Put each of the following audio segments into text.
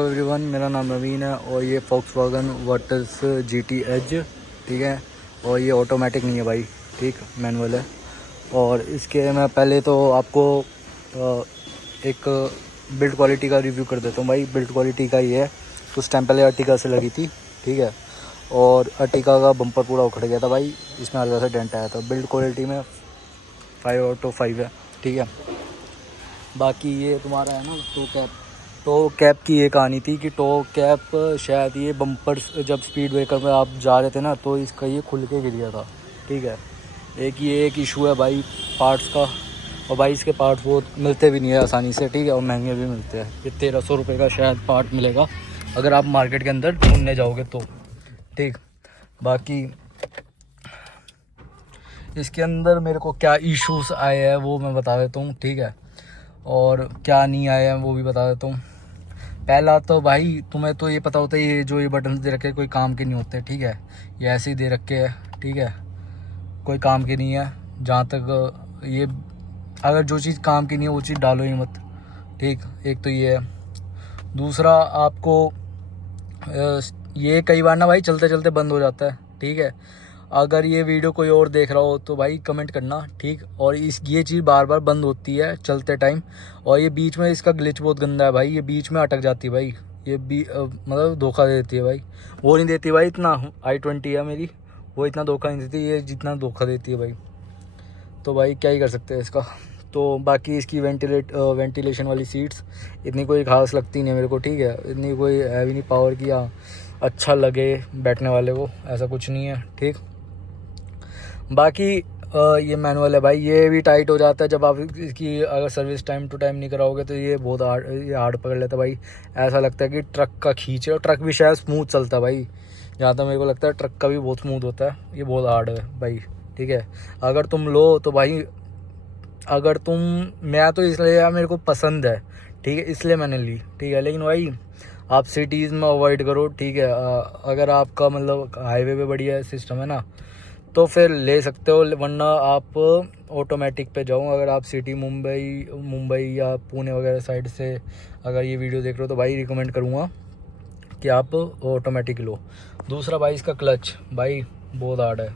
Everyone, मेरा नाम नवीन है और ये Volkswagen वर्टस GT एज, ठीक है। और ये ऑटोमेटिक नहीं है भाई, ठीक, मैनुअल है। और इसके मैं पहले तो आपको एक बिल्ड क्वालिटी का रिव्यू कर देता हूँ भाई। बिल्ड क्वालिटी का ये है, कुछ टाइम पहले अर्टिगा से लगी थी, ठीक है। और अर्टिगा का बम्पर पूरा उखड़ गया था भाई, इसमें हल्का सा डेंट आया था। बिल्ड क्वालिटी में 5/5 है, ठीक है। बाकी ये तुम्हारा है ना टो कैप की ये कहानी थी कि टो कैप शायद ये बम्पर जब स्पीड ब्रेकर में आप जा रहे थे ना तो इसका ये खुल के गिर गया था, ठीक है। एक इशू है भाई पार्ट्स का। और भाई इसके पार्ट्स वो मिलते भी नहीं है आसानी से, ठीक है, और महंगे भी मिलते हैं। ये 1300 रुपये का शायद पार्ट मिलेगा अगर आप मार्केट के अंदर ढूंढने जाओगे तो, ठीक। बाकी इसके अंदर मेरे को क्या इश्यूज आए हैं वो मैं बता देता हूँ, ठीक है। और क्या नहीं आए हैं वो भी बता देता हूँ। पहला तो भाई तुम्हें तो ये पता होता है ये जो ये बटन दे रखे कोई काम के नहीं होते, ठीक है। ये ऐसे ही दे रखे है, ठीक है, कोई काम की नहीं है। जहाँ तक ये अगर जो चीज़ काम की नहीं है वो चीज़ डालो ही मत, ठीक। एक तो ये है। दूसरा आपको ये कई बार ना भाई चलते चलते बंद हो जाता है, ठीक है। अगर ये वीडियो कोई और देख रहा हो तो भाई कमेंट करना, ठीक। और ये चीज़ बार बार बंद होती है चलते टाइम। और ये बीच में इसका ग्लिच बहुत गंदा है भाई, ये बीच में अटक जाती है भाई। ये मतलब धोखा देती है भाई। वो नहीं देती भाई इतना, i20 है मेरी, वो इतना धोखा नहीं देती, ये जितना धोखा देती है भाई। तो भाई क्या ही कर सकते हैं इसका। तो बाकी इसकी वेंटिलेशन वाली सीट्स इतनी कोई खास लगती नहीं है मेरे को, ठीक है। इतनी कोई है भी नहीं पावर की अच्छा लगे बैठने वाले को, ऐसा कुछ नहीं है, ठीक। बाकी ये मैनुअल है भाई, ये भी टाइट हो जाता है जब आप इसकी अगर सर्विस टाइम टू टाइम नहीं कराओगे तो ये बहुत हार्ड पकड़ लेता है भाई। ऐसा लगता है कि ट्रक का खींचे, और ट्रक भी शायद स्मूथ चलता है भाई। जहाँ तक मेरे को लगता है ट्रक का भी बहुत स्मूथ होता है, ये बहुत हार्ड है भाई, ठीक है। अगर तुम लो तो भाई, अगर तुम, मैं तो इसलिए यार मेरे को पसंद है, ठीक है, इसलिए मैंने ली, ठीक है। लेकिन भाई आप सिटीज़ में अवॉइड करो, ठीक है। अगर आपका मतलब हाईवे पे बढ़िया सिस्टम है ना तो फिर ले सकते हो, वरना आप ऑटोमेटिक पे जाओ। अगर आप सिटी मुंबई या पुणे वगैरह साइड से अगर ये वीडियो देख रहे हो तो भाई रिकमेंड करूँगा कि आप ऑटोमेटिक लो। दूसरा भाई इसका क्लच भाई बहुत हार्ड है,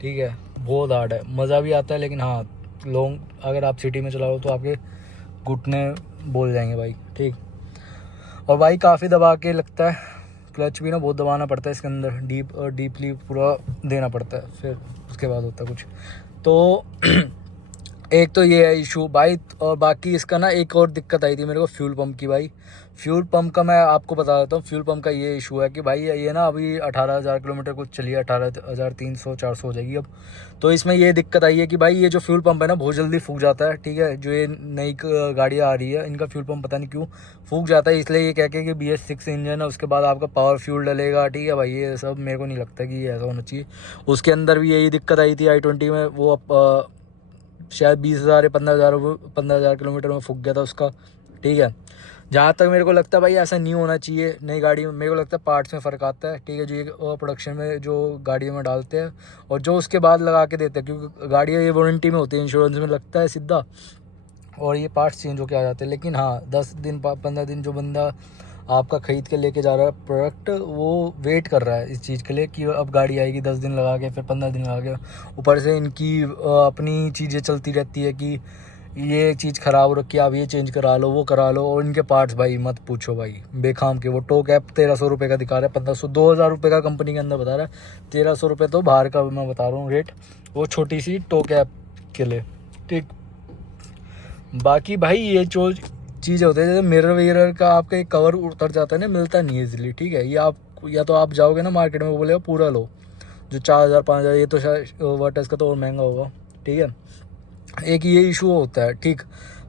ठीक है, बहुत हार्ड है। मज़ा भी आता है लेकिन हाँ, लॉन्ग अगर आप सिटी में चलाओ तो आपके घुटने बोल जाएंगे भाई, ठीक। और भाई काफ़ी दबा के लगता है क्लच भी ना, बहुत दबाना पड़ता है इसके अंदर, डीपली पूरा देना पड़ता है, फिर उसके बाद होता है कुछ। तो एक तो ये है इशू भाई। और बाकी इसका ना एक और दिक्कत आई थी मेरे को फ्यूल पंप की भाई। फ्यूल पंप का मैं आपको बता देता हूँ। फ्यूल पंप का ये इशू है कि भाई ये ना अभी 18,000 किलोमीटर कुछ चलिए, 18,300-400 हो जाएगी अब। तो इसमें ये दिक्कत आई है कि भाई ये जो फ्यूल पंप है ना बहुत जल्दी फूक जाता है, ठीक है। जो ये नई गाड़ियाँ आ रही है इनका फ्यूल पंप पता नहीं क्यों फूक जाता है। इसलिए ये कह के कि BS6 इंजन है, उसके बाद आपका पावर फ्यूल डलेगा, ठीक है भाई। ये सब मेरे को नहीं लगता कि ये ऐसा होना चाहिए। उसके अंदर भी यही दिक्कत आई थी i20 में, वो शायद 20,000 या 15,000 किलोमीटर में फूक गया था उसका, ठीक है। जहाँ तक मेरे को लगता है भाई ऐसा नहीं होना चाहिए नई गाड़ी में। मेरे को लगता है पार्ट्स में फ़र्क आता है, ठीक है, जो ये प्रोडक्शन में जो गाड़ियों में डालते हैं और जो उसके बाद लगा के देते हैं, क्योंकि गाड़ियाँ ये वारंटी में होती है, इंश्योरेंस में लगता है सीधा, और ये पार्ट्स चेंज होके आ जाते हैं। लेकिन हाँ, 10 दिन 15 दिन जो बंदा आपका ख़रीद के लेके जा रहा है प्रोडक्ट, वो वेट कर रहा है इस चीज़ के लिए कि अब गाड़ी आएगी 10 दिन लगा के, फिर 15 दिन लगा के। ऊपर से इनकी अपनी चीज़ें चलती रहती है कि ये चीज़ ख़राब हो रखी है, आप ये चेंज करा लो, वो करा लो। और इनके पार्ट्स भाई मत पूछो भाई, बेखाम के। वो टो कैप 1300 रुपये का दिखा रहा है, 1500 2000 रुपये का कंपनी के अंदर बता रहा है। 1300 रुपये तो बाहर का मैं बता रहा हूँ रेट, वो छोटी सी टो कैप के लिए, ठीक। बाकी भाई ये जो चीज़ होती है, जैसे मिरर वेरर का आपका एक कवर उतर जाता है ना, मिलता नहीं है इजीली, ठीक है। ये आप या तो आप जाओगे ना मार्केट में, वो बोलेगा पूरा लो, जो 4,000 5,000, ये तो शायद वर्टस का तो और महंगा होगा, ठीक है। एक ये इशू होता है, ठीक।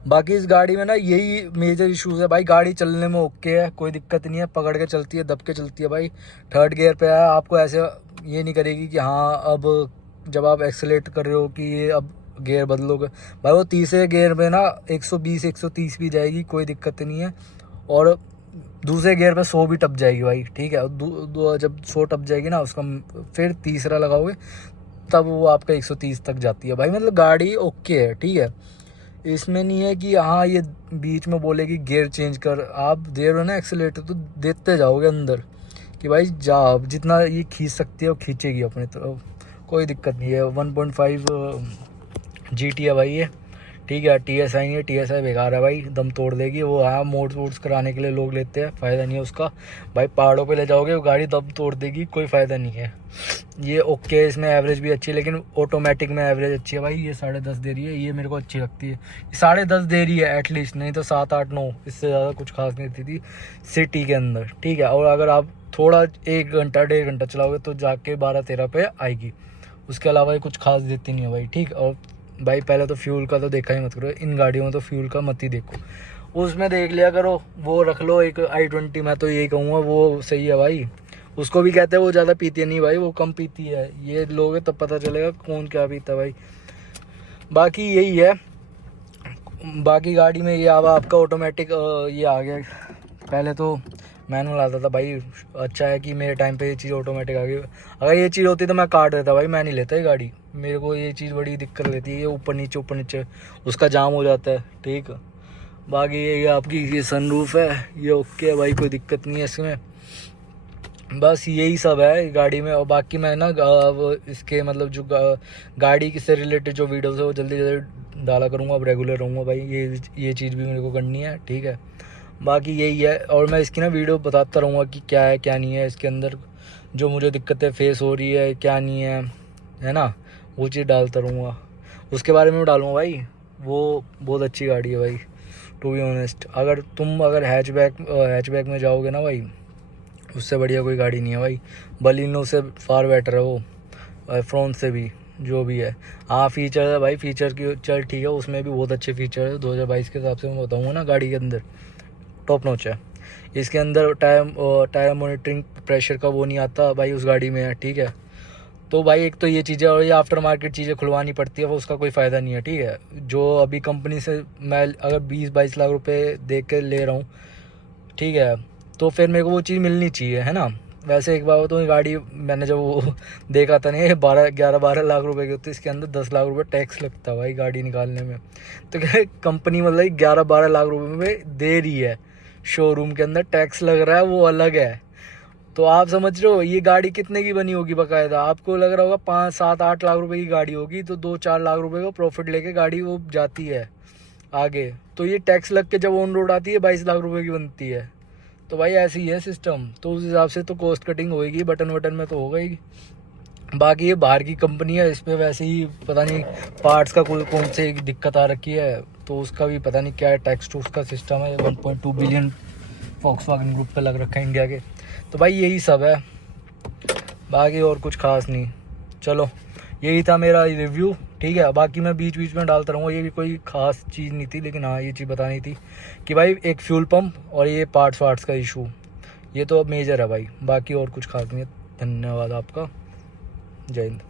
बाकी इस गाड़ी में ना यही मेजर इशूज़ है भाई। गाड़ी चलने में ओके है, कोई दिक्कत नहीं है, पकड़ के चलती है, दब के चलती है भाई। थर्ड गियर पे है, आपको ऐसे ये नहीं करेगी कि हाँ अब जब आप एक्सेलेरेट कर रहे हो कि ये अब गियर बदलोगे भाई। वो तीसरे गियर में ना 120 130 भी जाएगी, कोई दिक्कत नहीं है। और दूसरे गियर पे 100 भी टप जाएगी भाई, ठीक है। जब 100 टप जाएगी ना उसका, फिर तीसरा लगाओगे तब वो आपका 130 तक जाती है भाई। मतलब गाड़ी ओके है, ठीक है। इसमें नहीं है कि हाँ ये बीच में बोले कि गियर चेंज कर, आप दे रहे हो ना एक्सीलेटर तो देते जाओगे अंदर कि भाई जा, जितना ये खींच सकती है वो खींचेगी अपने तरफ, कोई दिक्कत नहीं है। 1.5 GT है भाई ये, ठीक है। TSI है, TSI बेकार है भाई, दम तोड़ देगी वो। हाँ मोड्स वोड्स कराने के लिए लोग लेते हैं, फ़ायदा नहीं है उसका भाई। पहाड़ों पे ले जाओगे वो गाड़ी दम तोड़ देगी, कोई फ़ायदा नहीं है। ये ओके, इसमें एवरेज भी अच्छी है, लेकिन ऑटोमेटिक में एवरेज अच्छी है भाई। ये 10.5 दे रही है, ये मेरे को अच्छी लगती है। 10.5 दे रही है एटलीस्ट, नहीं तो 7, 8, 9 इससे ज़्यादा कुछ खास नहीं देती थी सिटी के अंदर, ठीक है। और अगर आप थोड़ा 1 घंटा 1.5 घंटा चलाओगे तो जाके 12-13 पे आएगी, उसके अलावा ये कुछ खास देती नहीं है भाई, ठीक। और भाई पहले तो फ्यूल का तो देखा ही मत करो, इन गाड़ियों में तो फ्यूल का मत ही देखो, उसमें देख लिया करो। वो रख लो एक i20, मैं तो यही कहूँगा वो सही है भाई। उसको भी कहते हैं वो ज़्यादा पीती है, नहीं भाई वो कम पीती है। ये लोगे तब पता चलेगा कौन क्या पीता है भाई। बाकी यही है, बाकी गाड़ी में ये अब आपका ऑटोमेटिक ये आ गया। पहले तो मैनुअल आता था भाई, अच्छा है कि मेरे टाइम पे ये चीज़ ऑटोमेटिक आ गई। अगर ये चीज़ होती तो मैं काट देता भाई, मैं नहीं लेता ये गाड़ी। मेरे को ये चीज़ बड़ी दिक्कत रहती है, ये ऊपर नीचे उसका जाम हो जाता है, ठीक। बाकी ये आपकी ये सनरूफ है, ये ओके है भाई, कोई दिक्कत नहीं है इसमें। बस यही सब है गाड़ी में। और बाकी मैं ना वो इसके मतलब जो गाड़ी से रिलेटेड जो वीडियोस है वो जल्दी जल्दी डाला करूँगा, अब रेगुलर रहूँगा भाई। ये चीज़ भी मेरे को करनी है, ठीक है। बाकी यही है, और मैं इसकी ना वीडियो बताता रहूँगा कि क्या है क्या नहीं है इसके अंदर, जो मुझे दिक्कतें फेस हो रही है क्या नहीं है ना, वो चीज़ डालता रहूँगा। उसके बारे में डालूँगा भाई, वो बहुत अच्छी गाड़ी है भाई टू बी ऑनेस्ट। अगर हैचबैक में जाओगे ना भाई, उससे बढ़िया कोई गाड़ी नहीं है भाई। बलिनो से फार बेटर है वो, फ्रंट से भी, जो भी है। हाँ फीचर है भाई, फीचर की चल ठीक है, उसमें भी बहुत अच्छे फीचर है 2022 के हिसाब से मैं बताऊँगा ना, गाड़ी के अंदर टॉप नॉच है। इसके अंदर टायर मॉनिटरिंग, प्रेशर का वो नहीं आता भाई उस गाड़ी में है, ठीक है। तो भाई एक तो ये चीज़ें, और ये आफ्टर मार्केट चीज़ें खुलवानी पड़ती है, वो उसका कोई फ़ायदा नहीं है, ठीक है। जो अभी कंपनी से मैं अगर 20-22 लाख रुपए दे के ले रहा हूँ, ठीक है, तो फिर मेरे को वो चीज़ मिलनी चाहिए, है ना। वैसे एक बार तो ये गाड़ी मैंने जब वो देखा था नहीं, 11-12 लाख रुपए की होती है, इसके अंदर 10 लाख रुपए टैक्स लगता है भाई गाड़ी निकालने में। तो क्या कंपनी मतलब 11-12 लाख रुपए में दे रही है, शोरूम के अंदर टैक्स लग रहा है, वो अलग है। तो आप समझ रहे हो ये गाड़ी कितने की बनी होगी बाकायदा। आपको लग रहा होगा 5-7-8 लाख रुपए की गाड़ी होगी, तो 2-4 लाख रुपए का प्रॉफिट लेके गाड़ी वो जाती है आगे। तो ये टैक्स लग के जब ऑन रोड आती है 22 लाख रुपए की बनती है। तो भाई ऐसे ही है सिस्टम, तो उस हिसाब से तो कॉस्ट कटिंग होगी, बटन वटन में तो होगा ही। बाकी ये बाहर की कंपनी है, इस पर वैसे ही पता नहीं पार्ट्स का कौन से दिक्कत आ रखी है, तो उसका भी पता नहीं क्या है, टैक्स टूक्स का सिस्टम है। 1.2 बिलियन वॉक्सवैगन ग्रुप पे लग रखा है इंडिया के। तो भाई यही सब है, बाकी और कुछ खास नहीं। चलो यही था मेरा रिव्यू, ठीक है। बाकी मैं बीच बीच में डालता रहूँगा, ये भी कोई ख़ास चीज़ नहीं थी, लेकिन हाँ ये चीज़ बतानी थी कि भाई एक फ्यूल पंप और ये पार्ट्स वार्ट्स का इशू, ये तो अब मेजर है भाई। बाकी और कुछ खास नहीं है। धन्यवाद आपका, जय हिंद।